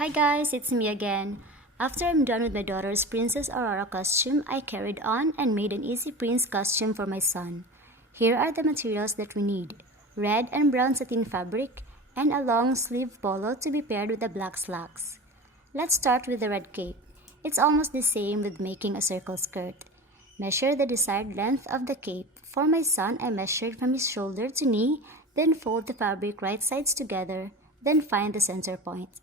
Hi guys, it's me again. After I'm done with my daughter's Princess Aurora costume, I carried on and made an easy prince costume for my son. Here are the materials that we need: red and brown satin fabric and a long sleeve polo to be paired with the black slacks. Let's start with the red cape. It's almost the same with making a circle skirt. Measure the desired length of the cape. For my son, I measured from his shoulder to knee, then fold the fabric right sides together, then find the center point.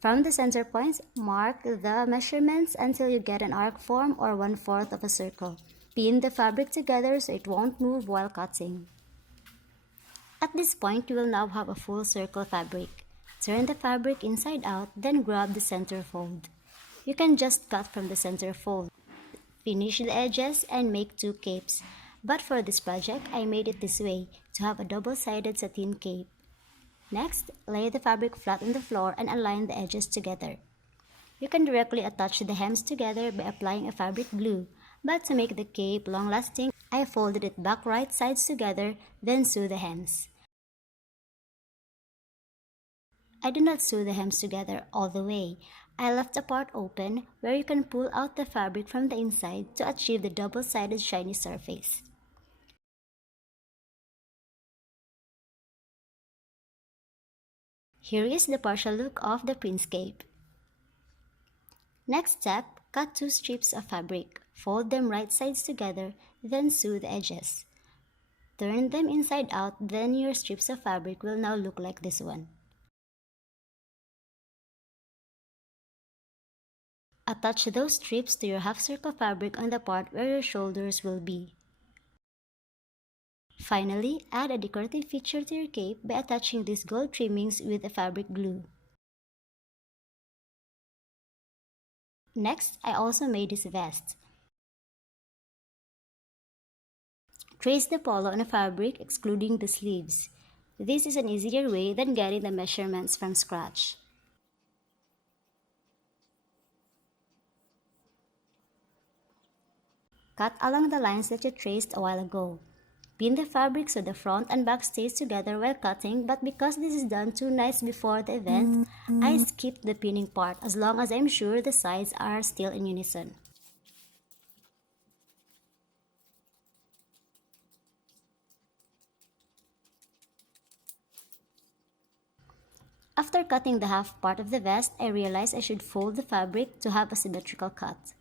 From the center points, mark the measurements until you get an arc form or 1/4 of a circle. Pin the fabric together so it won't move while cutting. At this point, you will now have a full circle fabric. Turn the fabric inside out, then grab the center fold. You can just cut from the center fold. Finish the edges and make two capes. But for this project, I made it this way to have a double-sided satin cape. Next, lay the fabric flat on the floor and align the edges together. You can directly attach the hems together by applying a fabric glue, but to make the cape long-lasting, I folded it back right sides together, then sew the hems. I did not sew the hems together all the way. I left a part open where you can pull out the fabric from the inside to achieve the double-sided shiny surface. Here is the partial look of the prince cape. Next step, cut two strips of fabric. Fold them right sides together, then sew the edges. Turn them inside out, then your strips of fabric will now look like this one. Attach those strips to your half circle fabric on the part where your shoulders will be. Finally, add a decorative feature to your cape by attaching these gold trimmings with a fabric glue. Next, I also made this vest. Trace the polo on a fabric excluding the sleeves. This is an easier way than getting the measurements from scratch. Cut along the lines that you traced a while ago. Pin the fabric so the front and back stays together while cutting, but because this is done 2 nights before the event, I skipped the pinning part as long as I'm sure the sides are still in unison. After cutting the half part of the vest, I realized I should fold the fabric to have a symmetrical cut.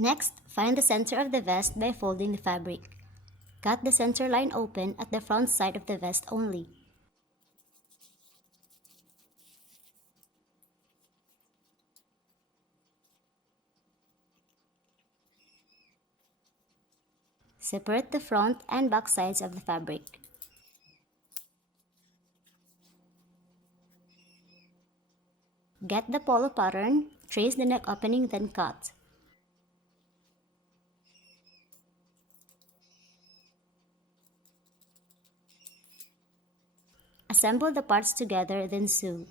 Next, find the center of the vest by folding the fabric. Cut the center line open at the front side of the vest only. Separate the front and back sides of the fabric. Get the polo pattern, trace the neck opening, then cut. Assemble the parts together, then sew.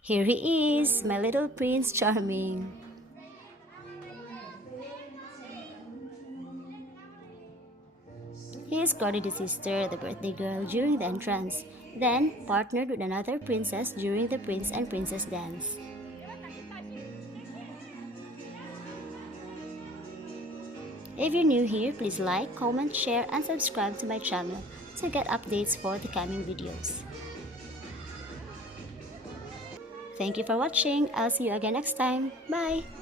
Here he is, my little Prince Charming. He escorted his sister, the birthday girl, during the entrance, then partnered with another princess during the prince and princess dance. If you're new here, please like, comment, share, and subscribe to my channel to get updates for the coming videos. Thank you for watching. I'll see you again next time. Bye!